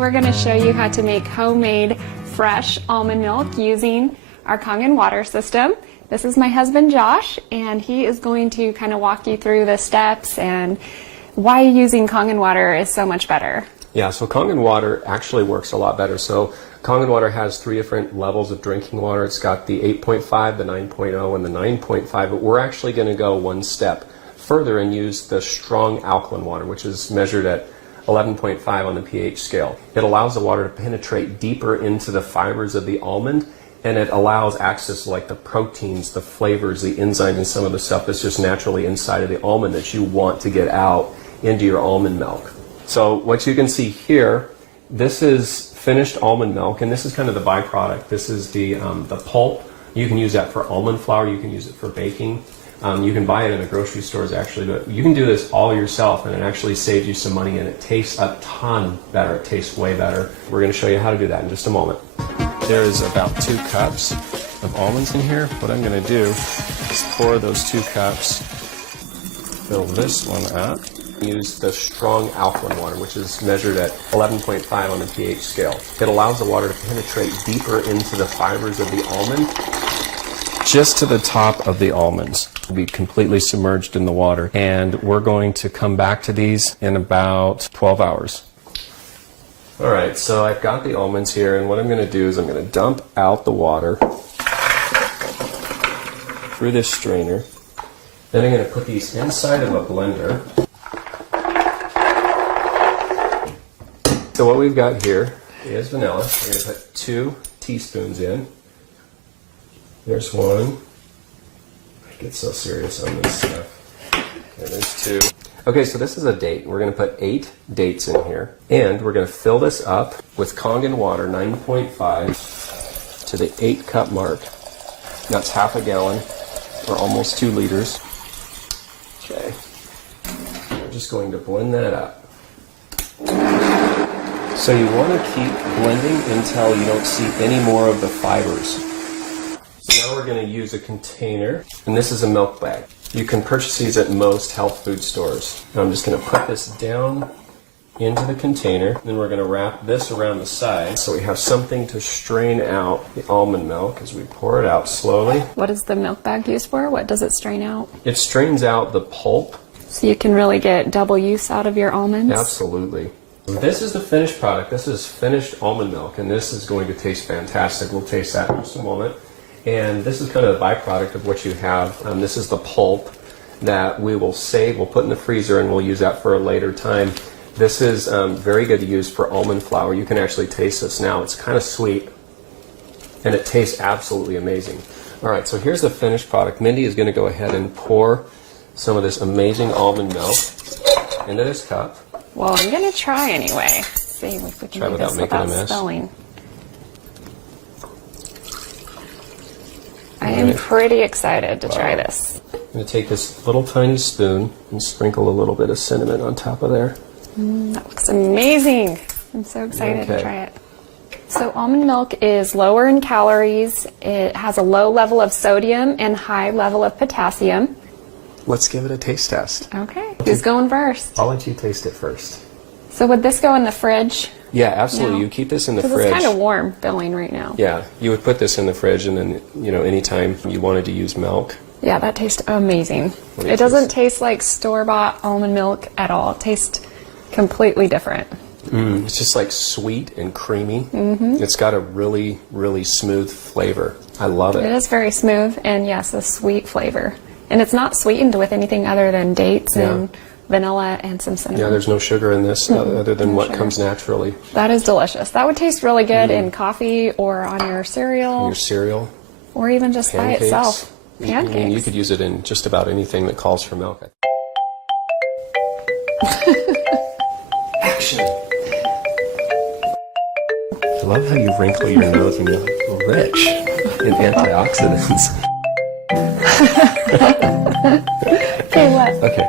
we're going to show you how to make homemade fresh almond milk using our Kangen water system. This is my husband Josh, and he is going to kind of walk you through the steps and why using Kangen water is so much better. Yeah, so Kangen water actually works a lot better. So Kangen water has 3 different levels of drinking water. It's got the 8.5, the 9.0, and the 9.5, but we're actually going to go one step further and use the strong alkaline water, which is measured at 11.5 on the pH scale. It allows the water to penetrate deeper into the fibers of the almond, and it allows access to like the proteins, the flavors, the enzymes, and some of the stuff that's just naturally inside of the almond that you want to get out into your almond milk. So what you can see here, this is finished almond milk, and this is kind of the byproduct. This is the pulp. You can use that for almond flour. You can use it for baking. You can buy it in the grocery stores actually, but you can do this all yourself, and it actually saves you some money, and it tastes a ton better. It tastes way better. We're going to show you how to do that in just a moment. There's about 2 cups of almonds in here. What I'm going to do is pour those 2 cups, fill this one up. Use the strong alkaline water, which is measured at 11.5 on the pH scale. It allows the water to penetrate deeper into the fibers of the almond, just to the top of the almonds. Will be completely submerged in the water, and we're going to come back to these in about 12 hours. All right, so I've got the almonds here, and what I'm going to do is I'm going to dump out the water through this strainer. Then I'm going to put these inside of a blender. So what we've got here is vanilla. We're going to put 2 teaspoons in. There's 1. I get so serious on this stuff. Okay, there's 2. Okay, so this is a date. We're going to put 8 dates in here. And we're going to fill this up with Kangen water, 9.5, to the 8 cup mark. That's half a gallon, or almost 2 liters. Okay. We're just going to blend that up. So you want to keep blending until you don't see any more of the fibers. So now we're going to use a container, and this is a milk bag. You can purchase these at most health food stores. Now I'm just going to put this down into the container, then we're going to wrap this around the side so we have something to strain out the almond milk as we pour it out slowly. What is the milk bag used for? What does it strain out? It strains out the pulp. So you can really get double use out of your almonds? Absolutely. This is the finished product. This is finished almond milk, and this is going to taste fantastic. We'll taste that in just a moment. And this is kind of the byproduct of what you have. This is the pulp that we will save. We'll put in the freezer, and we'll use that for a later time. This is very good to use for almond flour. You can actually taste this now. It's kind of sweet, and it tastes absolutely amazing. All right, so here's the finished product. Mindy is going to go ahead and pour some of this amazing almond milk into this cup. Well, I'm going to try anyway. See if we can do this without spilling. I am pretty excited to try this. I'm going to take this little tiny spoon and sprinkle a little bit of cinnamon on top of there. That looks amazing. I'm so excited to try it. So almond milk is lower in calories. It has a low level of sodium and high level of potassium. Let's give it a taste test. Okay. Who's going first? I'll let you taste it first. So would this go in the fridge? Yeah, absolutely. No. You keep this in the fridge. It's kind of warm filling right now. Yeah, you would put this in the fridge, and then, you know, anytime you wanted to use milk. Yeah, that tastes amazing. It doesn't taste like store-bought almond milk at all. It tastes completely different. It's just like sweet and creamy. It's got a really, really smooth flavor. I love it. It is very smooth, and yes, a sweet flavor. And it's not sweetened with anything other than dates and vanilla and some cinnamon. Yeah, there's no sugar in this other than what comes naturally. That is delicious. That would taste really good in coffee or on your cereal. On your cereal. Or even just Pancakes. by itself. Pancakes. I mean, you could use it in just about anything that calls for milk. Action! I love how you wrinkle your nose and you're like, rich in antioxidants. Okay, what? Okay.